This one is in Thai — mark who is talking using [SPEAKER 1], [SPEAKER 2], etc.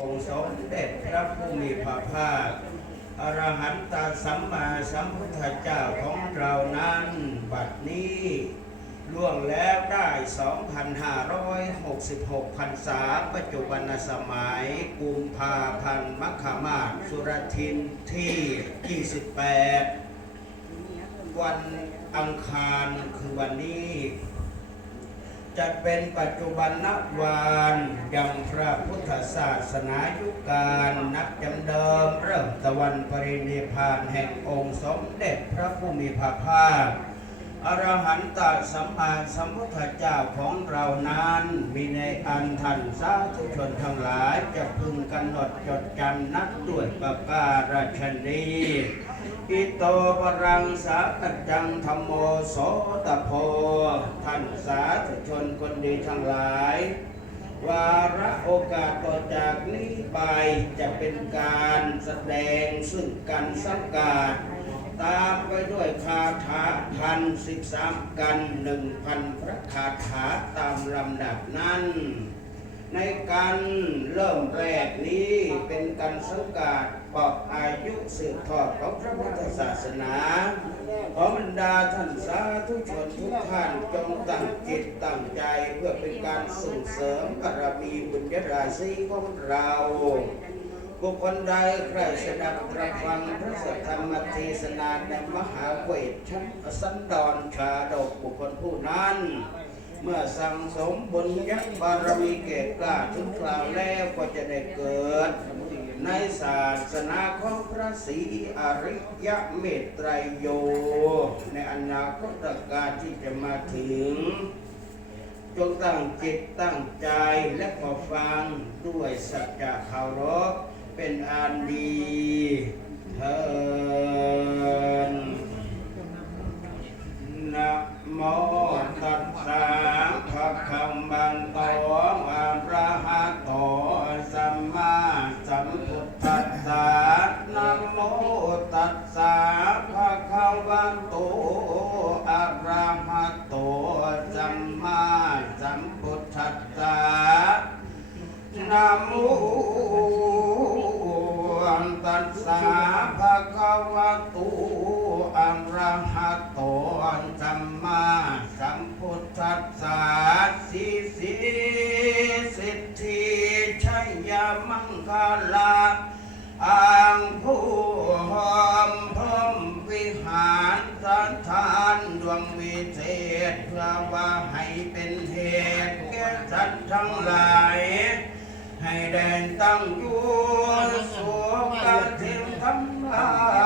[SPEAKER 1] องค์สมเด็จพระผู้มีพระภาคอรหันตสัมมาสัมพุทธเจ้าของเรานั้นบัดนี้ล่วงแล้วได้ 2,566พรรษาปัจจุบันสมัยกุมภาพันธ์มคมาศสุรทินที่ 28 วันอังคารคือวันนี้ จะเป็นปัจจุบันนับวานยังพระพุทธศาสนายุคการนับจำเดิมเริ่มตะวันปรินิพานแห่งองค์สมเด็จพระผู้มีพระภาคอรหันตสัมมาสัมพุทธเจ้าของเรานั้น มีในอันทันสาธุชนทั้งหลายจะพึงกำหนดจดจำนักด้วยประการชนีอิโตปรังสากัจจังธรรมโมโสตโพ ท่านสาธุชนคนดีทั้งหลาย วาระโอกาสต่อจากนี้ไปจะเป็นการแสดงซึ่งกันสังกาดตามไปด้วยคาถาพันสิบสามกันหนึ่งพันพระคาถาตามลำดับนั้น ในการเริ่มแรกนี้เป็นการสังกาดปอกอา สืบทอดของพระพุทธศาสนา ขอบรรดาท่านสาธุชนทุกท่านจงตั้งจิตตั้งใจเพื่อเป็นการส่งเสริมบารมีบุญญาราศีของเราบุคคลใดใครสดับตรับฟังพระสัทธรรมเทศนาในมหาเวทชั้นสันดรชาดกบุคคลผู้นั้น เมื่อสั่งสมบุญยักบารมีเกศกล้าถึงคราวแล้วก็จะได้เกิด ในศาสนาของพระศรีอริยเมตไตรโย ในอนาคตการที่จะมาถึง จงตั้งจิตตั้งใจและขอฟังด้วยสัจจะเคารพเป็นอันดีเถินนะโมตัสสะภะคะวันโต นะโมตัสสะภะคะวันโตอะระหะโตสัมมาสัมพุทธัสสะนะโมตัสสะภะคะวะโตอะระหะโตสัมมาสัมพุทธัสสะสิสิสิทธิชัยยมังคลา อังผู้หอมพรมวิหารสันทานดวงวิเศษเพื่อว่าให้เป็นเหตุแก่สัตว์ทั้งหลาย ให้แดนตั้งอยู่สุขทิมทำงาย